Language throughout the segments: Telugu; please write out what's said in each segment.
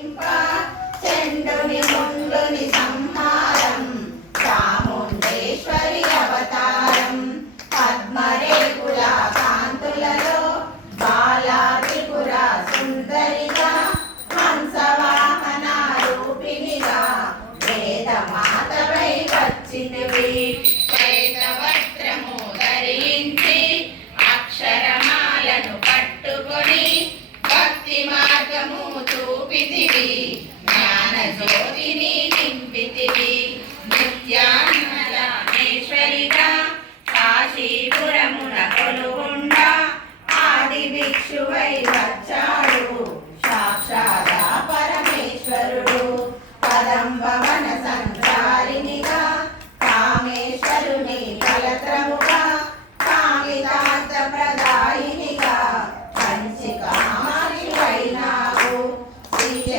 in. పృథివీ జ్ఞాన జ్యోతిని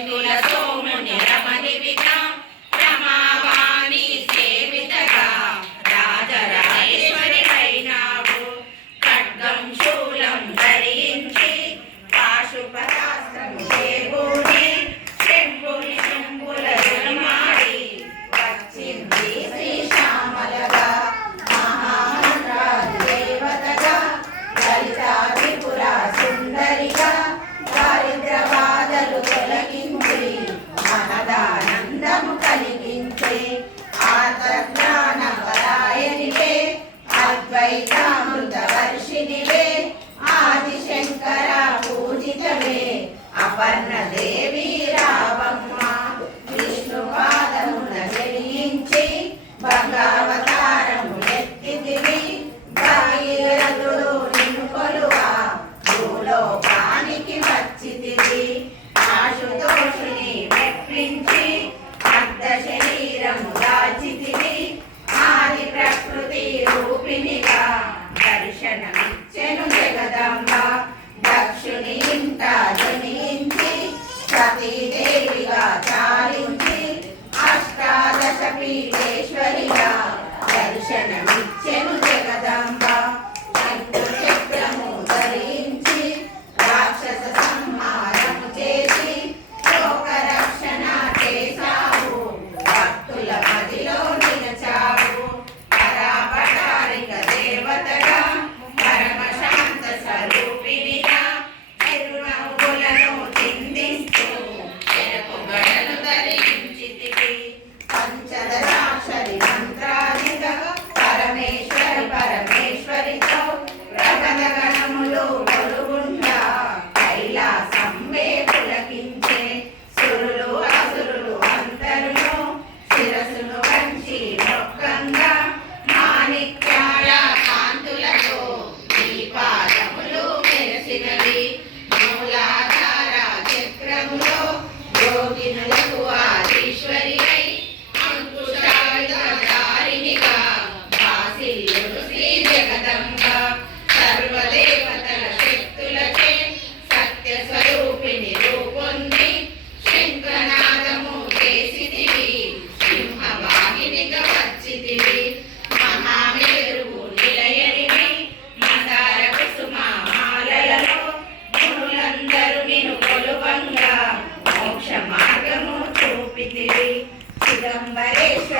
el corazón. Gracias.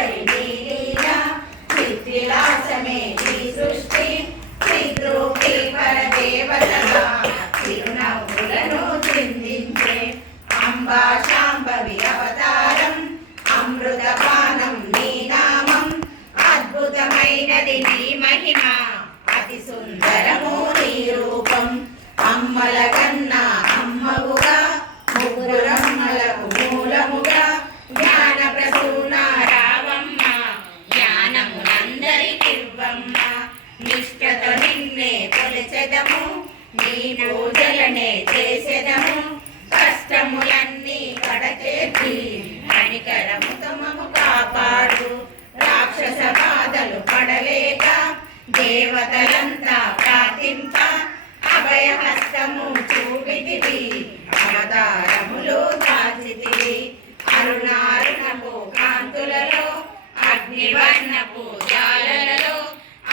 Praise. అగ్నివర్ణపు జాలలలో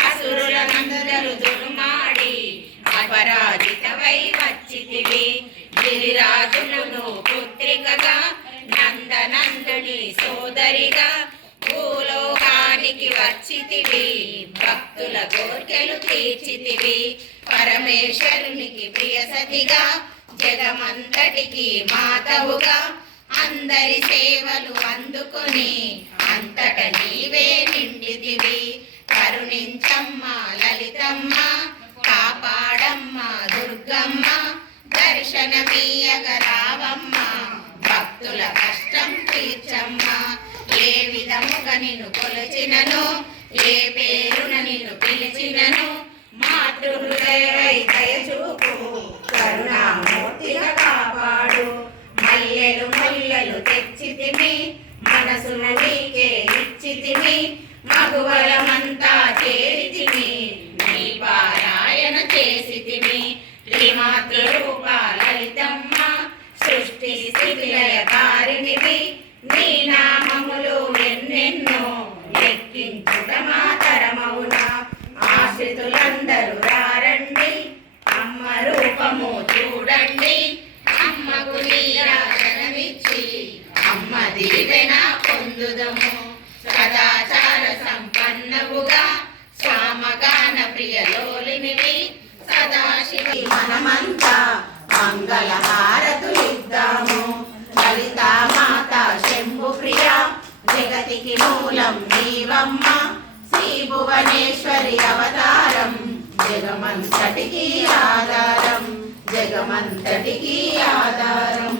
అసురులనందరు దుర్మాడి అపరాజితవై వచ్చితివి. గిరిరాజులను పుత్రికగా నందనందుని సోదరిగా భూలోకానికి వచ్చితివి. భక్తుల కోర్కెలు తీర్చితివి. పరమేశ్వరునికి ప్రియసతిగా జగమంతటికి మాతవుగా అందరి సేవలు అందుకొని అంతట నీవే నిండిదివి కరుణించమ్మ లలితమ్మ కాపాడమ్మ దుర్గమ్మ దర్శనమీయగ రావమ్మ భక్తుల కష్టం తీర్చమ్మ. ఏ విధముగా నిన్ను కొలచినను ఏ పేరున నిన్ను పిలిచినను మాతృ హృదయవై దయచూపు. కరుణామూర్తిగా కాపాడు. మల్లెలు మల్లెలు తెచ్చితిమి మనసును నీకే ఇచ్చితిమి మగువలమంతా చేరితిమి నీ పారాయణ చేసితిమి శ్రీమాతృ రూప లలితమ్మ సృష్టి స్థితిలయ కారినివి నీ నామములు ఎన్నెన్నో ఎక్కించుట మాతరమౌనా ఆశ్రితులందరూ రారండి అమ్మ రూపము సదాచార సంపన్నవుగా స్వామగాన ప్రియలోలినివి సదాశివి. మనమంతా మంగళ హారతులిద్దాము లలితా మాత శంభు ప్రియ జగతికి మూలం నీవమ్మ శ్రీ భువనేశ్వరి అవతారం. జగమంతటికి ఆధారం జగమంతటికి ఆధారం.